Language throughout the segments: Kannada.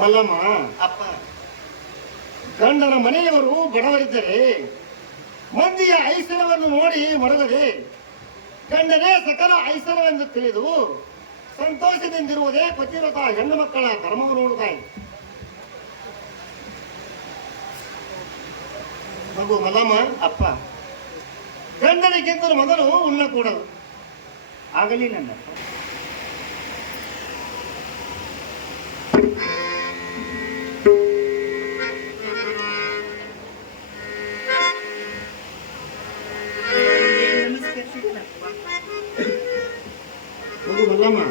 ಮಲ್ಲಮ್ಮ ಅಪ್ಪ. ಗಂಡನ ಮನೆಯವರು ಬಡವರಿದ್ದರೆ ಮಂದಿಯ ಐಸರವನ್ನು ನೋಡಿ ಮಡಗದೆ ಗಂಡನೇ ಸಕಲ ಐಸರವೆಂದು ತಿಳಿದು ಸಂತೋಷದಿಂದಿರುವುದೇ ಪತಿರತ ಹೆಣ್ಣು ಮಕ್ಕಳ ಧರ್ಮವನ್ನು ನೋಡುತ್ತಾಯಿ ಮಗು ಮಲ್ಲಮ್ಮ ಅಪ್ಪ. ಗಂಡನಿಗಿಂತಲೂ ಮೊದಲು ಉಣ್ಣ ಕೂಡದು. ಆಗಲಿ ನನ್ನಪ್ಪ ಮಗು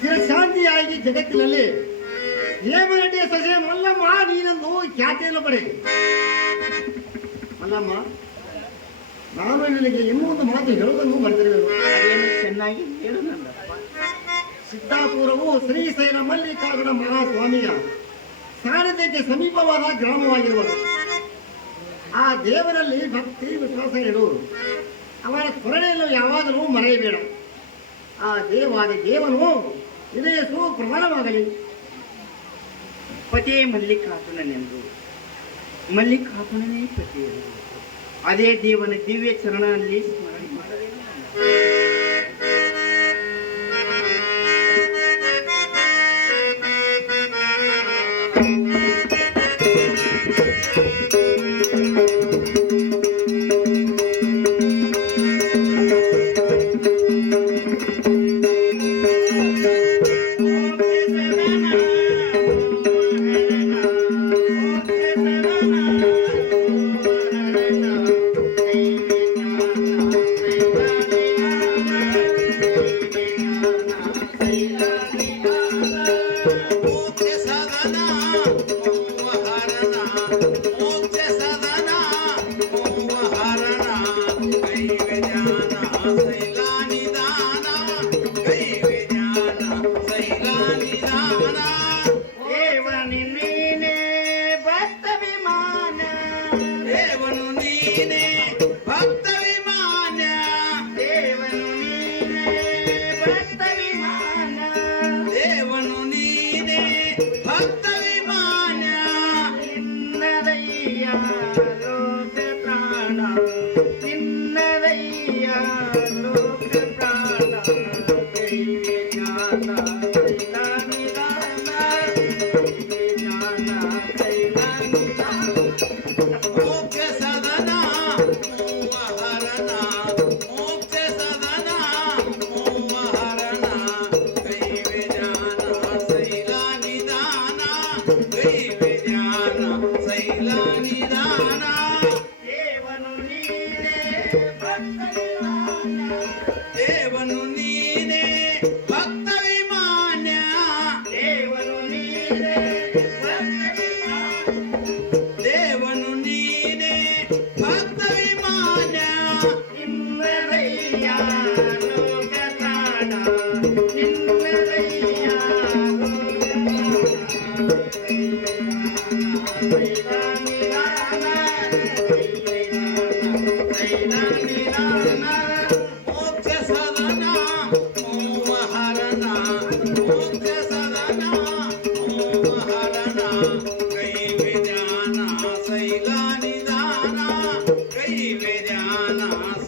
ಚಿರಶಾಂತಿಯಾಗಿ ಶಾಂತಿಯಾಗಿ ಜಗತ್ತಿನಲ್ಲಿ ಹೇಮನಟಿಯ ಸೊಸೆ ಮಲ್ಲಮ್ಮ ನೀನೊಂದು ಖ್ಯಾತಿಯನ್ನು ಪಡೆ. ಮಲ್ಲಮ್ಮ ನಾನು ನಿನಗೆ ಒಂದು ಮಾತು ಹೇಳುವುದನ್ನು ಬರ್ತಿರಬೇಕು ಅದೇನು ಚೆನ್ನಾಗಿ ಹೇಳು ಸಿದ್ದಾಪುರವು ಶ್ರೀಶೈಲ ಮಲ್ಲಿಕಾರ್ಜುನ ಮಹಾಸ್ವಾಮಿಯ ಸಾರಥ್ಯಕ್ಕೆ ಸಮೀಪವಾದ ಗ್ರಾಮವಾಗಿರುವುದು. ಆ ದೇವರಲ್ಲಿ ಭಕ್ತಿ ವಿಶ್ವಾಸ ಇಡು ಅವರ ಸ್ಮರಣೆಯನ್ನು ಯಾವಾಗಲೂ ಮರೆಯಬೇಡ. ಆ ದೇವಾದ ದೇವನು ಇದೆಯಸು ಸುಪ್ರಧಾನವಾಗಲಿ ಪತಿಯೇ ಮಲ್ಲಿಕಾರ್ಜುನನೆಂದು. ಮಲ್ಲಿಕಾರ್ಜುನನೇ ಪತಿಯರು ಅದೇ ದೇವನ ದಿವ್ಯ ಚರಣದಲ್ಲಿ ಸ್ಮರಣೆ ಮಾಡಬೇಕು. Baby.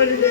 வருது